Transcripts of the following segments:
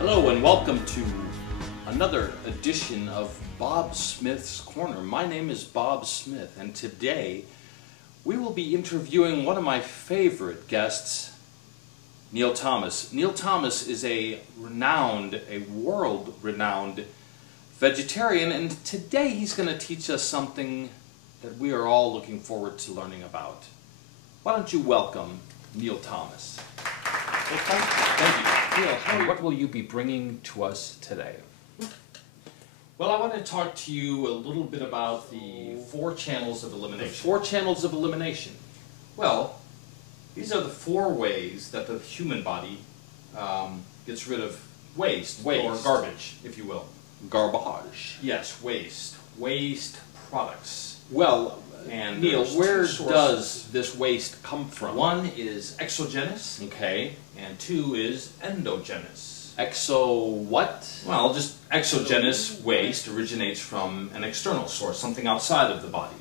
Hello and welcome to another edition of Bob Smith's Corner. My name is Bob Smith, and today we will be interviewing one of my favorite guests, Neil Thomas. Neil Thomas is a world-renowned vegetarian, and today he's going to teach us something that we are all looking forward to learning about. Why don't you welcome Neil Thomas? Well, thank you. Neil, what will you be bringing to us today? Well, I want to talk to you a little bit about the 4 channels of elimination. The 4 channels of elimination. Well, these are the 4 ways that the human body gets rid of waste, or garbage, if you will. Garbage. Yes, waste products. Well, and Neil, where does this waste come from? 1 is exogenous, okay, and 2 is endogenous. Exo what? Well, just exogenous waste originates from an external source, something outside of the body.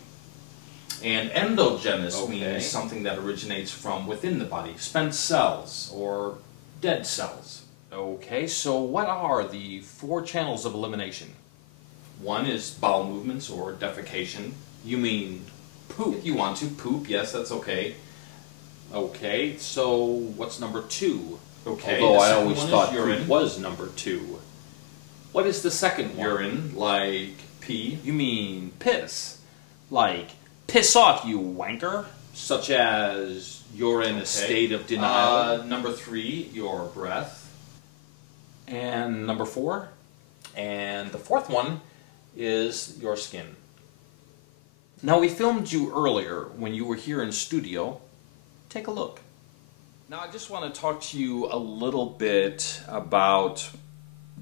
And endogenous means something that originates from within the body, spent cells or dead cells. Okay, so what are the 4 channels of elimination? 1 is bowel movements or defecation. You mean poop? If you want to, poop, yes, that's okay. Okay, so what's number 2? Okay, although I always thought urine poop was number 2. What is the second one? Urine, like pee. You mean piss? Like, piss off, you wanker? Such as you're in a state of denial. Number 3, your breath. And number 4? And the 4th one is your skin. Now, we filmed you earlier when you were here in studio. Take a look. Now, I just want to talk to you a little bit about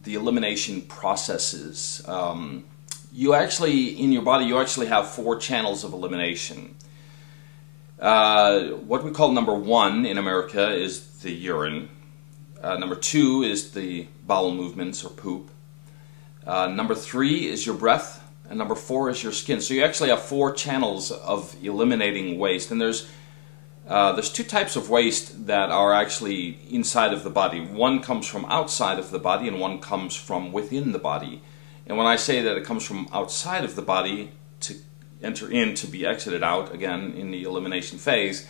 the elimination processes. You actually, in your body, you actually have 4 channels of elimination. What we call number 1 in America is the urine. Number 2 is the bowel movements or poop. Number 3 is your breath. And number 4 is your skin. So you actually have 4 channels of eliminating waste. And there's 2 types of waste that are actually inside of the body. One comes from outside of the body and one comes from within the body. And when I say that it comes from outside of the body to enter in to be exited out, again, in the elimination phase,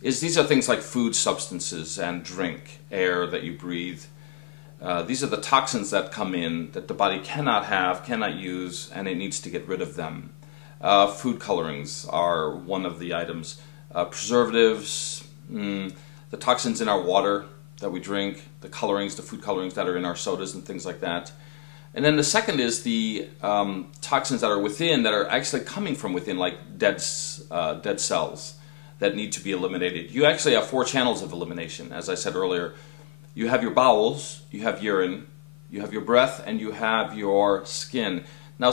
these are things like food substances and drink, air that you breathe. These are the toxins that come in that the body cannot have, cannot use, and it needs to get rid of them. Food colorings are one of the items. Preservatives, the toxins in our water that we drink, the colorings, the food colorings that are in our sodas and things like that. And then the second is the toxins that are within, that are actually coming from within, like dead cells that need to be eliminated. You actually have 4 channels of elimination, as I said earlier. You have your bowels, you have urine, you have your breath, and you have your skin. Now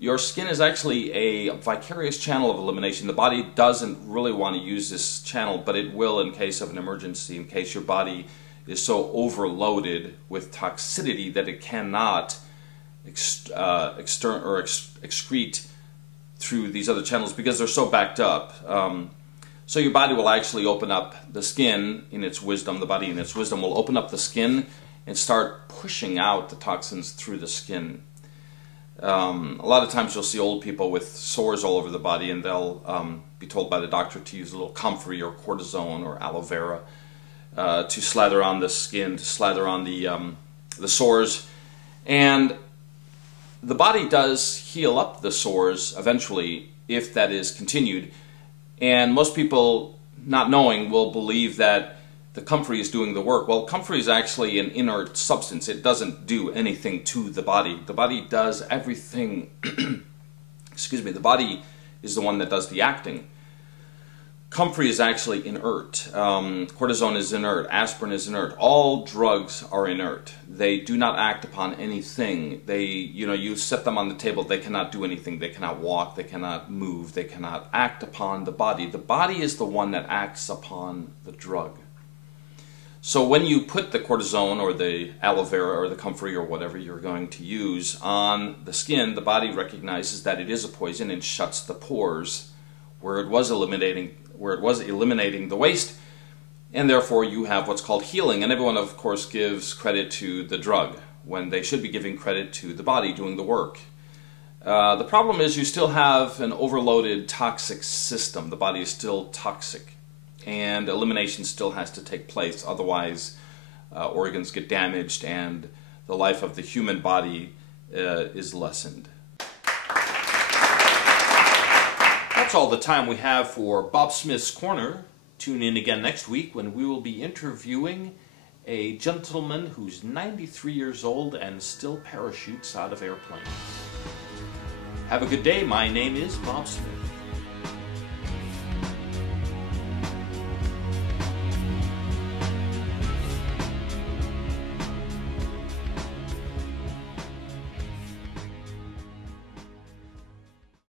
your skin is actually a vicarious channel of elimination. The body doesn't really want to use this channel, but it will in case of an emergency, in case your body is so overloaded with toxicity that it cannot excrete through these other channels because they're so backed up. So your body will actually open up the skin in its wisdom, the body in its wisdom will open up the skin and start pushing out the toxins through the skin. A lot of times you'll see old people with sores all over the body and they'll be told by the doctor to use a little comfrey or cortisone or aloe vera to slather on the skin, to slather on the sores. And the body does heal up the sores eventually if that is continued. And most people, not knowing, will believe that the comfrey is doing the work. Well, comfrey is actually an inert substance. It doesn't do anything to the body. The body does everything. Excuse me. The body is the one that does the acting. Comfrey is actually inert. Cortisone is inert. Aspirin is inert. All drugs are inert. They do not act upon anything. You set them on the table, they cannot do anything. They cannot walk, they cannot move, they cannot act upon the body. The body is the one that acts upon the drug. So when you put the cortisone or the aloe vera or the comfrey or whatever you're going to use on the skin, the body recognizes that it is a poison and shuts the pores where it was eliminating the waste. and therefore you have what's called healing. And everyone, of course, gives credit to the drug when they should be giving credit to the body doing the work. The problem is you still have an overloaded toxic system. The body is still toxic, and elimination still has to take place. Otherwise, organs get damaged and the life of the human body is lessened. That's all the time we have for Bob Smith's Corner. Tune in again next week when we will be interviewing a gentleman who's 93 years old and still parachutes out of airplanes. Have a good day. My name is Bob Smith.